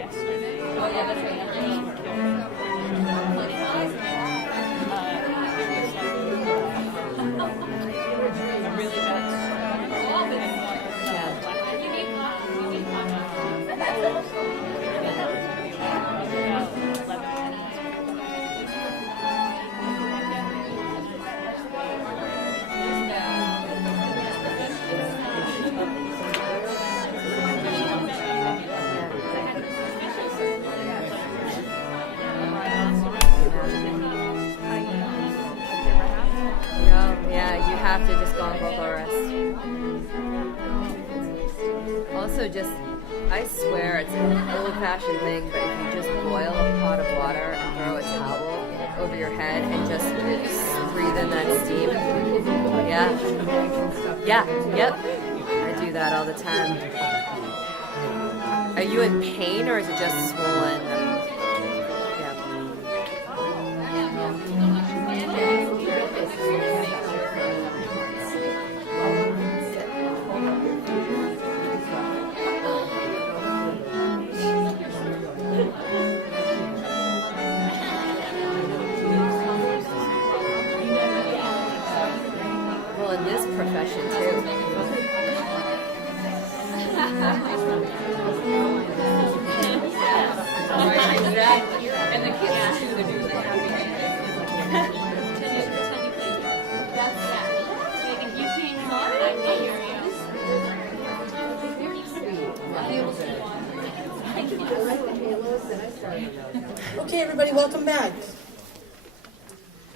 yesterday. Oh, yeah, that's right. A really bad Yeah, you have to just go on vocal rest. Also, I swear it's an old-fashioned thing, but if you just boil a pot of water and throw a towel over your head and just breathe in that steam. Yep. I do that all the time. Are you in pain or is it just swollen? Well, in this profession too. And the kids too, they're doing Okay, everybody, welcome back.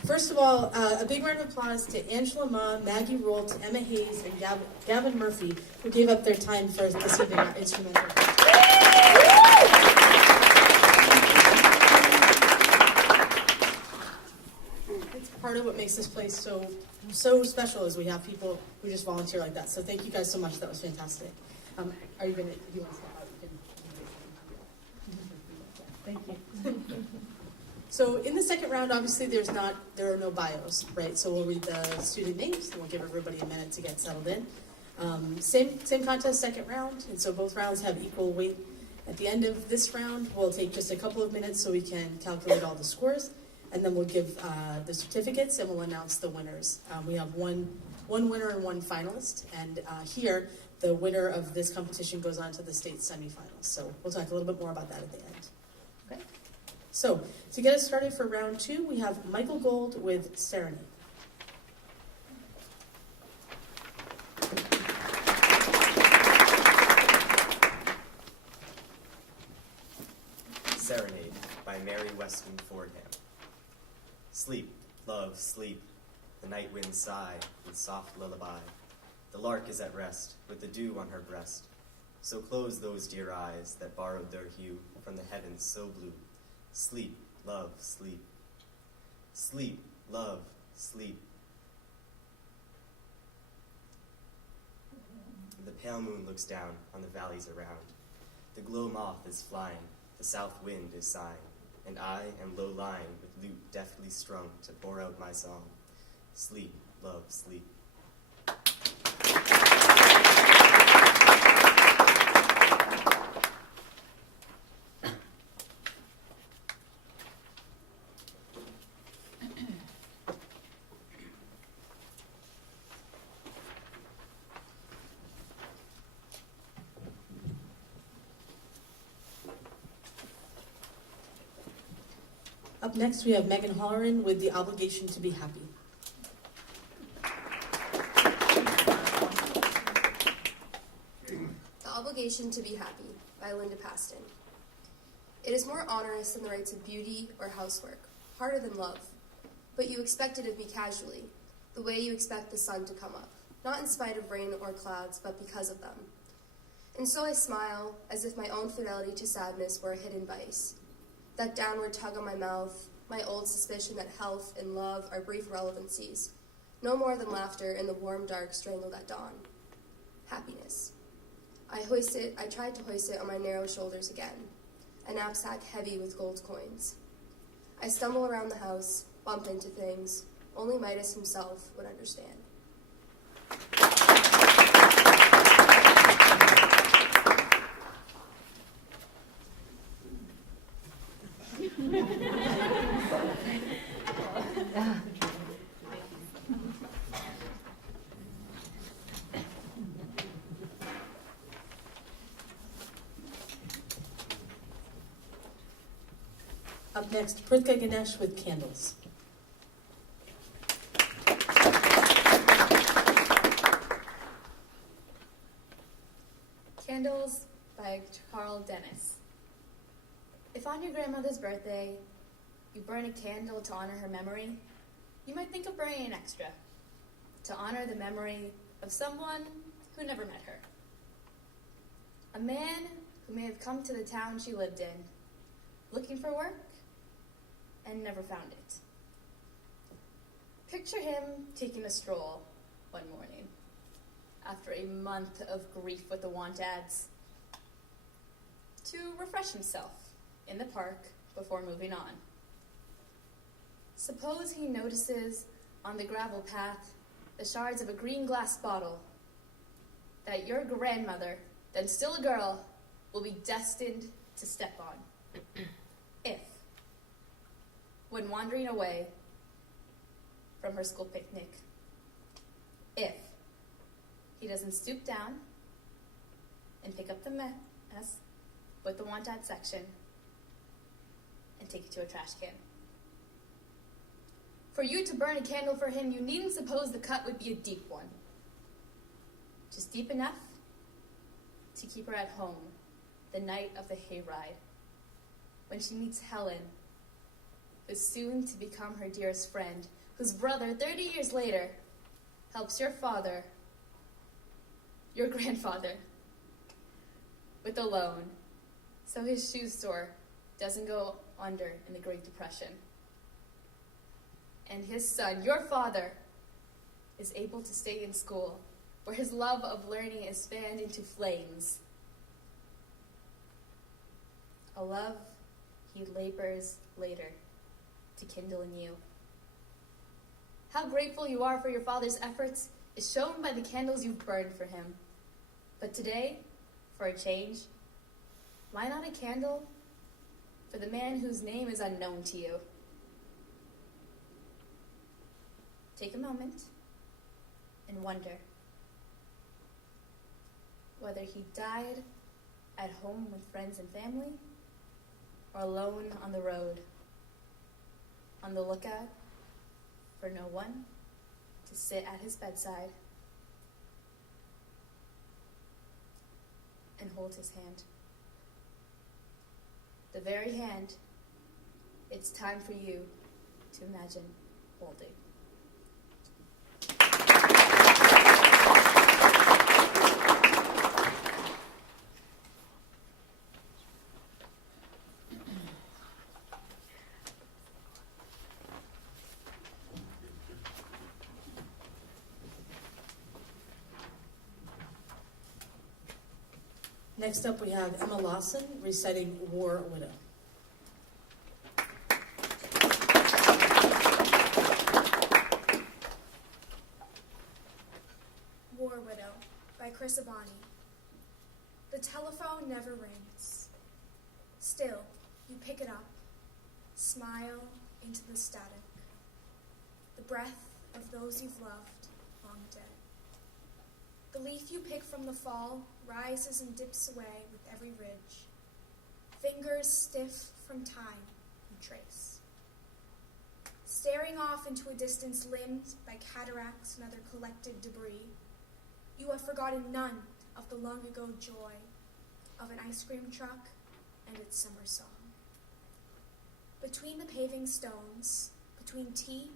First of all, a big round of applause to Angela Ma, Maggie Rolt, Emma Hayes, and Gavin Murphy, who gave up their time for this evening our instrumental. It's part of what makes this place so special is we have people who just volunteer like that. So thank you guys so much. That was fantastic. Are you going to, if you want to step out, you can. Thank you. So in the second round, obviously there are no bios, right? So we'll read the student names and we'll give everybody a minute to get settled in. Same contest, second round, and so both rounds have equal weight. At the end of this round, we'll take just a couple of minutes so we can calculate all the scores, and then we'll give the certificates and we'll announce the winners. We have one winner and one finalist, and here the winner of this competition goes on to the state semifinals. So we'll talk a little bit more about that at the end. Okay. So, to get us started for round two, we have Michael Gold with Serenade. Serenade by Mary Weston Fordham. Sleep, love, sleep, the night winds sigh in soft lullaby. The lark is at rest, with the dew on her breast. So close those dear eyes that borrowed their hue from the heavens so blue. Sleep, love, sleep. Sleep, love, sleep. The pale moon looks down on the valleys around. The glow moth is flying, the south wind is sighing, and I am low lying with lute deftly strung to pour out my song. Sleep, love, sleep. Up next, we have Megan Holleran with The Obligation to Be Happy. The Obligation to Be Happy by Linda Paston. It is more onerous than the rights of beauty or housework, harder than love. But you expect it of me casually, the way you expect the sun to come up, not in spite of rain or clouds, but because of them. And so I smile, as if my own fidelity to sadness were a hidden vice. That downward tug on my mouth, my old suspicion that health and love are brief relevancies, no more than laughter in the warm dark strangled at dawn. Happiness. I tried to hoist it on my narrow shoulders again, a knapsack heavy with gold coins. I stumble around the house, bump into things, only Midas himself would understand. Up next, Prithka Ganesh with Candles. Candles by Carl Dennis. If on your grandmother's birthday you burn a candle to honor her memory, you might think of burning an extra to honor the memory of someone who never met her. A man who may have come to the town she lived in, looking for work, and never found it. Picture him taking a stroll one morning, after a month of grief with the want ads, to refresh himself in the park before moving on. Suppose he notices on the gravel path the shards of a green glass bottle that your grandmother, then still a girl, will be destined to step on. If, when wandering away from her school picnic, if he doesn't stoop down and pick up the mess with the want ad section and take it to a trash can. For you to burn a candle for him, you needn't suppose the cut would be a deep one. Just deep enough to keep her at home the night of the hayride, when she meets Helen, who's soon to become her dearest friend, whose brother, 30 years later, helps your father, your grandfather, with a loan, so his shoe store doesn't go under in the Great Depression. And his son, your father, is able to stay in school, where his love of learning is fanned into flames. A love he labors later to kindle in you. How grateful you are for your father's efforts is shown by the candles you've burned for him. But today, for a change, why not a candle for the man whose name is unknown to you? Take a moment and wonder whether he died at home with friends and family or alone on the road, on the lookout for no one to sit at his bedside and hold his hand. The very hand it's time for you to imagine holding. Next up, we have Emma Lawson reciting War Widow. War Widow by Chris Abani. The telephone never rings. Still, you pick it up, smile into the static. The breath of those you've loved long dead. The leaf you pick from the fall rises and dips away with every ridge. Fingers stiff from time you trace. Staring off into a distance limned by cataracts and other collected debris, you have forgotten none of the long ago joy of an ice cream truck and its summer song. Between the paving stones, between tea,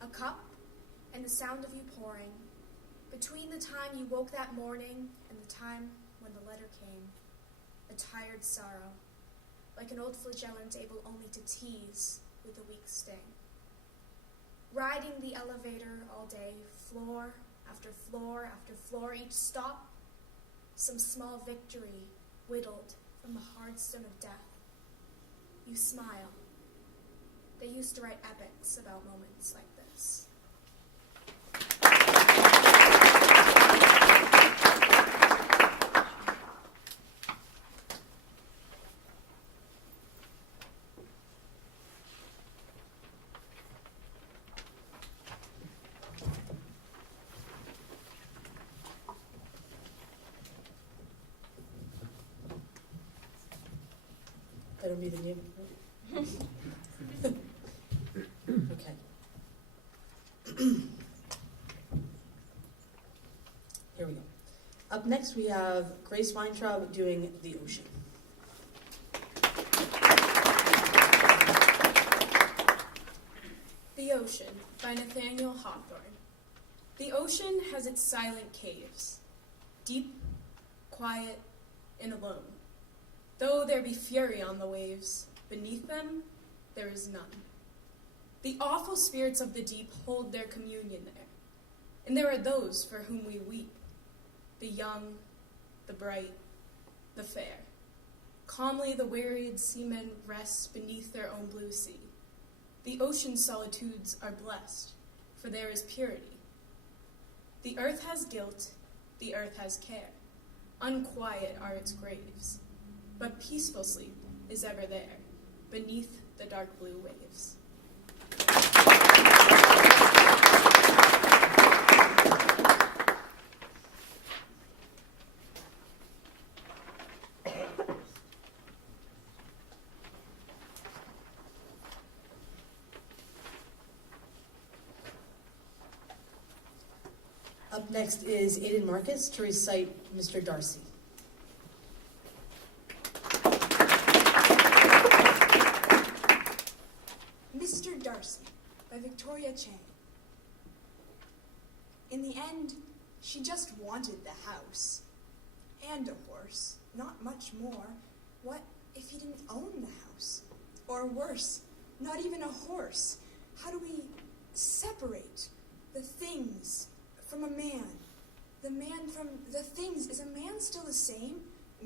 a cup, and the sound of you pouring, between the time you woke that morning and the time when the letter came, a tired sorrow, like an old flagellant able only to tease with a weak sting. Riding the elevator all day, floor after floor after floor, each stop, some small victory whittled from the hard stone of death. You smile. They used to write epics about moments like this. That'll be the name. Okay. Here we go. Up next, we have Grace Weintraub doing The Ocean. The Ocean by Nathaniel Hawthorne. The ocean has its silent caves, deep, quiet, and alone. Though there be fury on the waves, beneath them there is none. The awful spirits of the deep hold their communion there, and there are those for whom we weep, the young, the bright, the fair. Calmly the wearied seamen rest beneath their own blue sea. The ocean's solitudes are blessed, for there is purity. The earth has guilt, the earth has care. Unquiet are its graves, but peaceful sleep is ever there, beneath the dark blue waves. Up next is Aidan Marcus to recite Mr. Darcy. Mr. Darcy by Victoria Chang. In the end, she just wanted the house. And a horse, not much more. What if he didn't own the house? Or worse, not even a horse. How do we separate the things from a man? The man from the things. Is a man still the same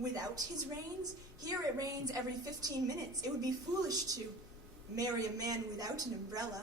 without his reins? Here it rains every 15 minutes. It would be foolish to marry a man without an umbrella.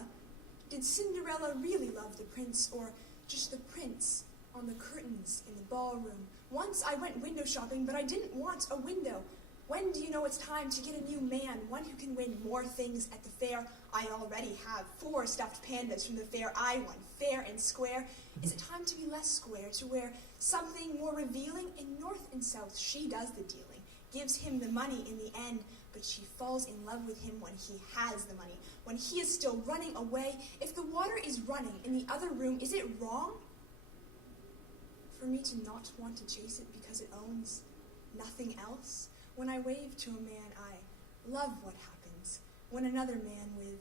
Did Cinderella really love the prince, or just the prince on the curtains in the ballroom? Once I went window shopping, but I didn't want a window. When do you know it's time to get a new man, one who can win more things at the fair? I already have 4 stuffed pandas from the fair I won, fair and square. Is it time to be less square, to wear something more revealing? In North and South, she does the dealing, gives him the money in the end, but she falls in love with him when he has the money, when he is still running away. If the water is running in the other room, is it wrong for me to not want to chase it because it owns nothing else? When I wave to a man, I love what happens when another man with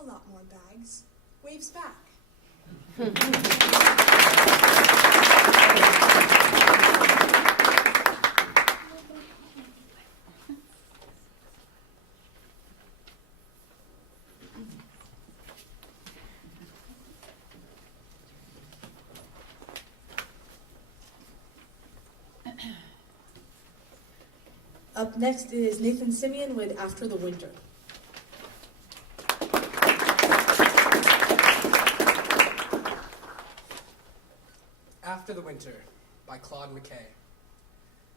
a lot more bags waves back. Up next is Nathan Simeon with After the Winter. After the Winter by Claude McKay.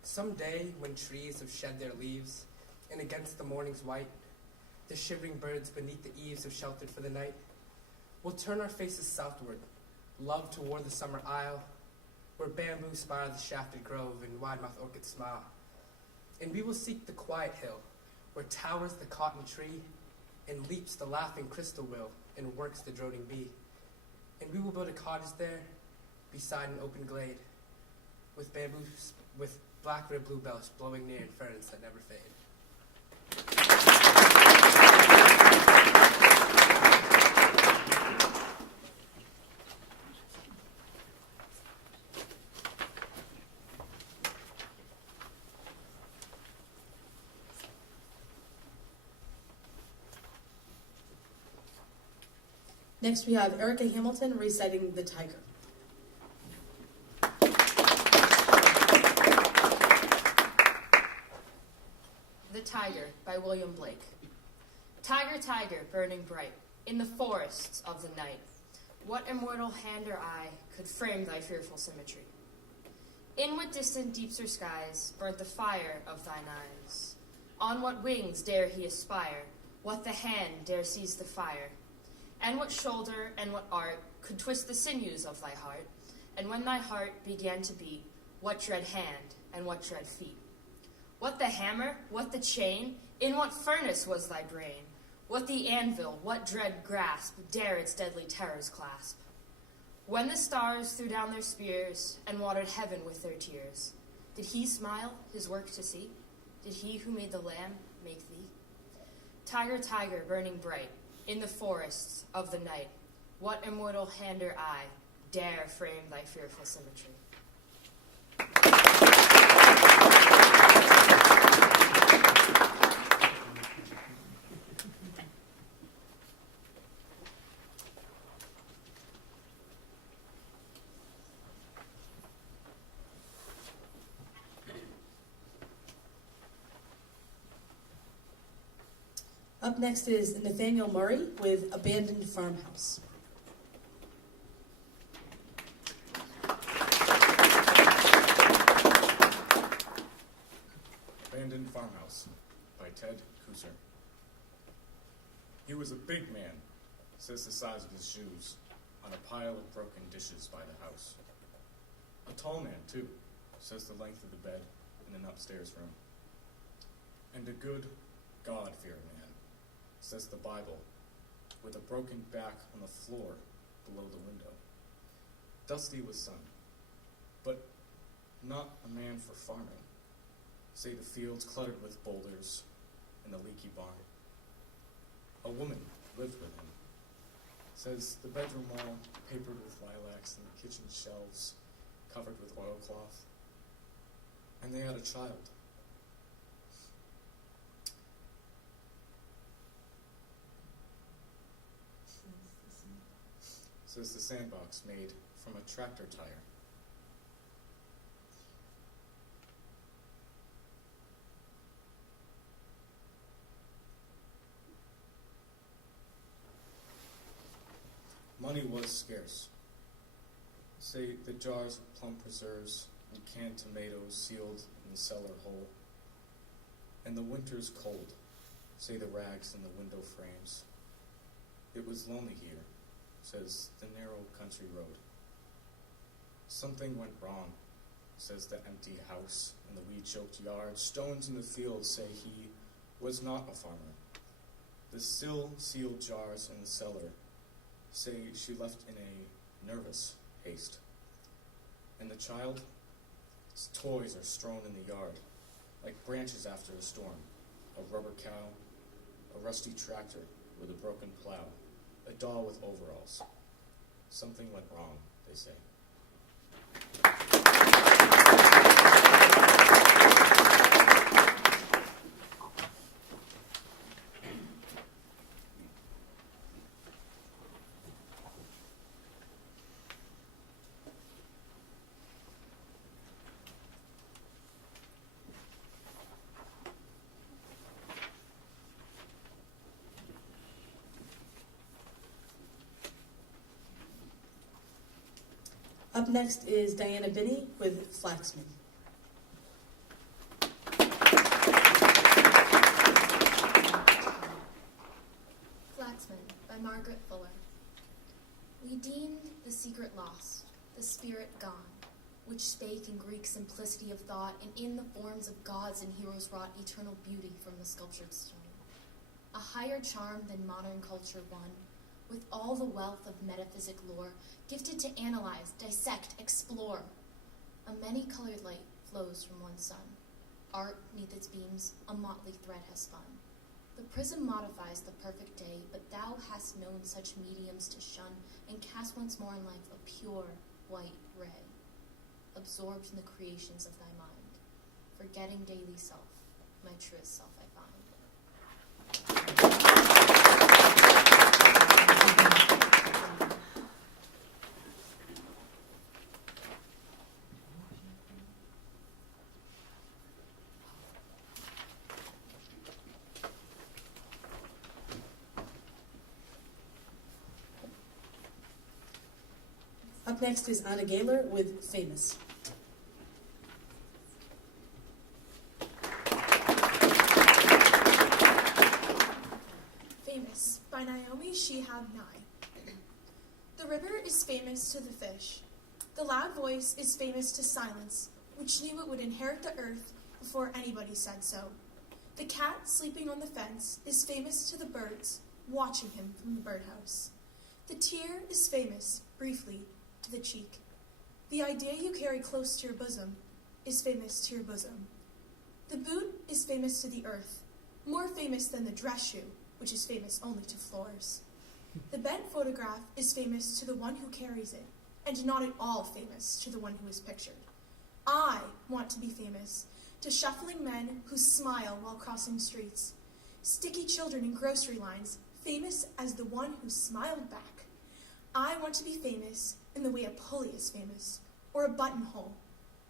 Some day when trees have shed their leaves, and against the morning's white, the shivering birds beneath the eaves have sheltered for the night, we'll turn our faces southward, love toward the summer isle, where bamboo spire the shafted grove and wide-mouthed orchids smile. And we will seek the quiet hill, where towers the cotton tree, and leaps the laughing crystal wheel, and works the droning bee. And we will build a cottage there, beside an open glade, with bamboo, with black-ribbed bluebells blowing near in ferns that never fade. Next, we have Erica Hamilton reciting The Tiger. The Tiger by William Blake. Tiger, tiger, burning bright, in the forests of the night, what immortal hand or eye could frame thy fearful symmetry? In what distant deeps or skies burnt the fire of thine eyes? On what wings dare he aspire? What the hand dare seize the fire? And what shoulder and what art could twist the sinews of thy heart? And when thy heart began to beat, what dread hand and what dread feet? What the hammer? What the chain? In what furnace was thy brain? What the anvil, what dread grasp, dare its deadly terrors clasp? When the stars threw down their spears and watered heaven with their tears, did he smile his work to see? Did he who made the lamb make thee? Tiger, tiger, burning bright, in the forests of the night, what immortal hand or eye dare frame thy fearful symmetry? Up next is Nathaniel Murray with Abandoned Farmhouse. Abandoned Farmhouse by Ted Kuser. He was a big man, says the size of his shoes, on a pile of broken dishes by the house. A tall man, too, says the length of the bed in an upstairs room. And a good, God-fearing man, says the Bible, with a broken back on the floor below the window. Dusty was son, but not a man for farming, say the fields cluttered with boulders and the leaky barn. A woman lived with him, says the bedroom wall papered with lilacs and the kitchen shelves covered with oilcloth. And they had a child. Says the sandbox made from a tractor tire. Money was scarce. Say the jars of plum preserves and canned tomatoes sealed in the cellar hole. And the winter's cold, say the rags in the window frames. It was lonely here, says the narrow country road. Something went wrong, says the empty house and the weed-choked yard. Stones in the field say he was not a farmer. The still sealed jars in the cellar say she left in a nervous haste. And the child's toys are strewn in the yard, like branches after a storm. A rubber cow, a rusty tractor with a broken plow, a doll with overalls. Something went wrong, they say. Up next is Diana Binney with Flaxman. Flaxman by Margaret Fuller. We deemed the secret lost, the spirit gone, which spake in Greek simplicity of thought, and in the forms of gods and heroes wrought eternal beauty from the sculptured stone. A higher charm than modern culture won, with all the wealth of metaphysic lore, gifted to analyze, dissect, explore. A many-colored light flows from one sun. Art, neath its beams, a motley thread has spun. The prism modifies the perfect day, but thou hast known such mediums to shun, and cast once more in life a pure, white ray, absorbed in the creations of thy mind. Forgetting daily self, my truest self I find. Up next is Anna Gaylor with Famous. Famous by Naomi Shihab Nye. The river is famous to the fish. The loud voice is famous to silence, which knew it would inherit the earth before anybody said so. The cat sleeping on the fence is famous to the birds watching him from the birdhouse. The tear is famous, briefly, to the cheek. The idea you carry close to your bosom is famous to your bosom. The boot is famous to the earth, more famous than the dress shoe, which is famous only to floors. The bent photograph is famous to the one who carries it, and not at all famous to the one who is pictured. I want to be famous to shuffling men who smile while crossing streets, sticky children in grocery lines, famous as the one who smiled back. I want to be famous in the way a pulley is famous, or a buttonhole,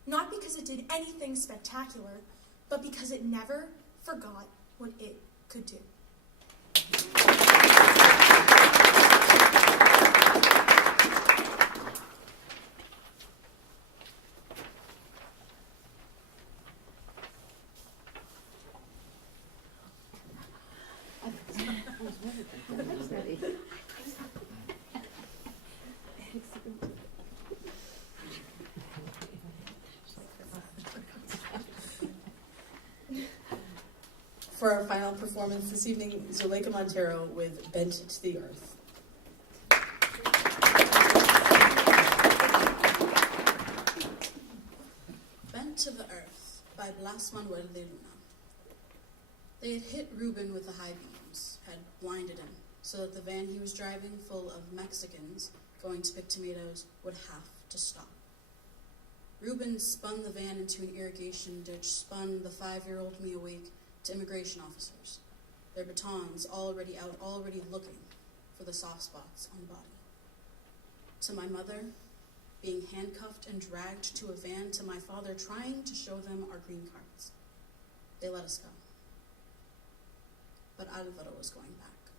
not because it did anything spectacular, but because it never forgot what it could do. For our final performance this evening, Zuleika Montero with Bent to the Earth. Bent to the Earth by Blas Manuel de Luna. They had hit Ruben with the high beams, had blinded him, so that the van he was driving full of Mexicans going to pick tomatoes would have to stop. Ruben spun the van into an irrigation ditch, spun the 5-year-old me awake to immigration officers, their batons already out, already looking for the soft spots on the body. To my mother, being handcuffed and dragged to a van, to my father trying to show them our green cards. They let us go. But Alvaro was going back.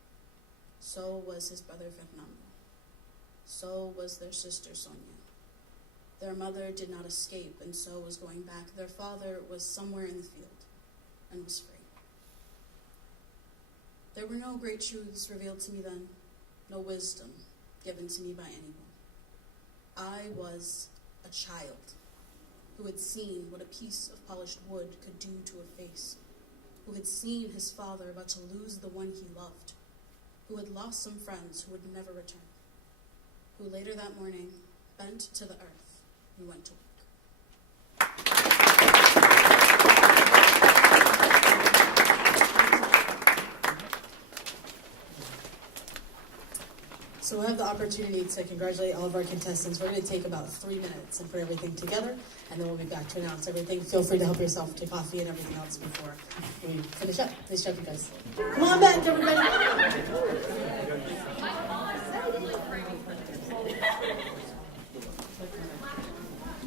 So was his brother Fernando. So was their sister Sonia. Their mother did not escape and so was going back. Their father was somewhere in the field and was free. There were no great truths revealed to me then, no wisdom given to me by anyone. I was a child who had seen what a piece of polished wood could do to a face, who had seen his father about to lose the one he loved, who had lost some friends who would never return, who later that morning, bent to the earth, we went to work. So we'll have the opportunity to congratulate all of our contestants. We're going to take about 3 minutes and put everything together, and then we'll be back to announce everything. Feel free to help yourself to coffee and everything else before we finish up. Nice job, you guys. Come on back, everybody.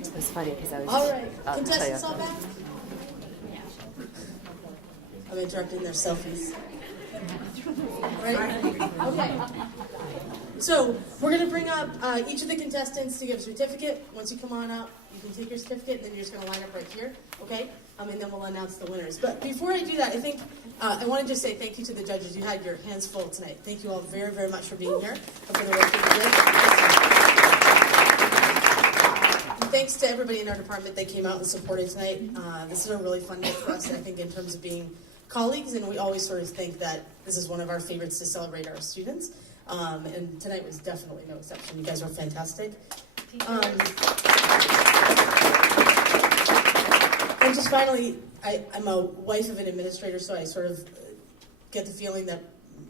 It was funny because I was All right, I'll tell contestants you. all back? I'm interrupting their selfies. Ready? Okay. So we're going to bring up each of the contestants to get a certificate. Once you come on up, you can take your certificate, and then you're just going to line up right here, okay? And then we'll announce the winners. But before I do that, I think I want to just say thank you to the judges. You had your hands full tonight. Thank you all very, very much for being here and for the work that you did. And thanks to everybody in our department that came out and supported tonight. This is a really fun day for us, I think, in terms of being colleagues, and we always sort of think that this is one of our favorites to celebrate our students. And tonight was definitely no exception. You guys were fantastic. And just finally, I'm a wife of an administrator, so I sort of get the feeling that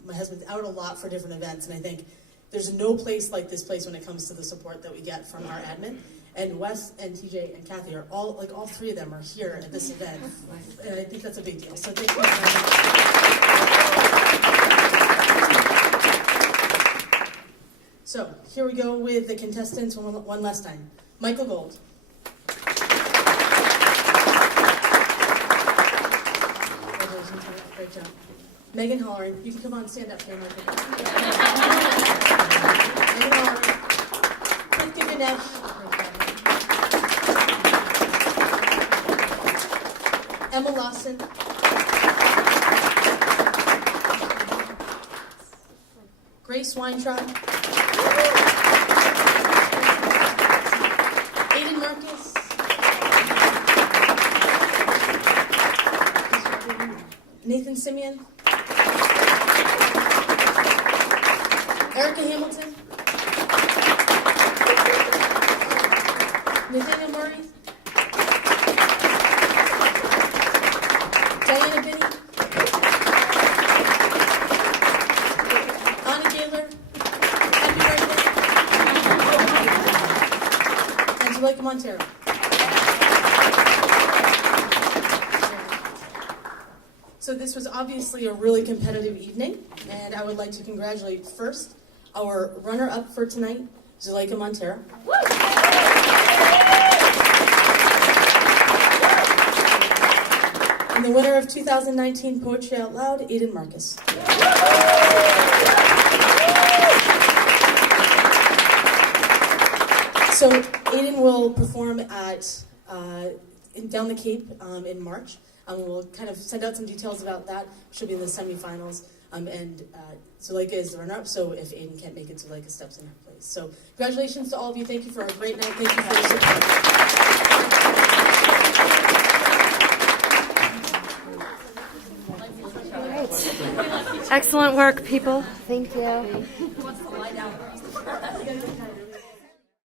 my husband's out a lot for different events, and I think there's no place like this place when it comes to the support that we get from our admin. And Wes and TJ and Kathy are all three of them are here at this event, and I think that's a big deal. So thank you very much. So here we go with the contestants one last time. Michael Gold. Great job. Megan Holleran. You can come on, stand up here, Michael. Megan Holleran. Krithka Ganesh. Emma Lawson. Grace Weintraub. Aiden Marcus. Nathan Simeon. Erica Hamilton. Nathaniel Murray. Diana Binney. Anna Gaylor. Happy birthday. And Zuleika Montero. So this was obviously a really competitive evening, and I would like to congratulate first our runner-up for tonight, Zuleika Montero. And the winner of 2019 Poetry Out Loud, Aiden Marcus. So Aiden will perform at down the Cape in March. We'll kind of send out some details about that. She'll be in the semifinals. And Zuleika is the runner-up, so if Aiden can't make it, Zuleika steps in her place. So congratulations to all of you. Thank you for a great night. Thank you for your Excellent work, people. Thank you. Who wants to lie down?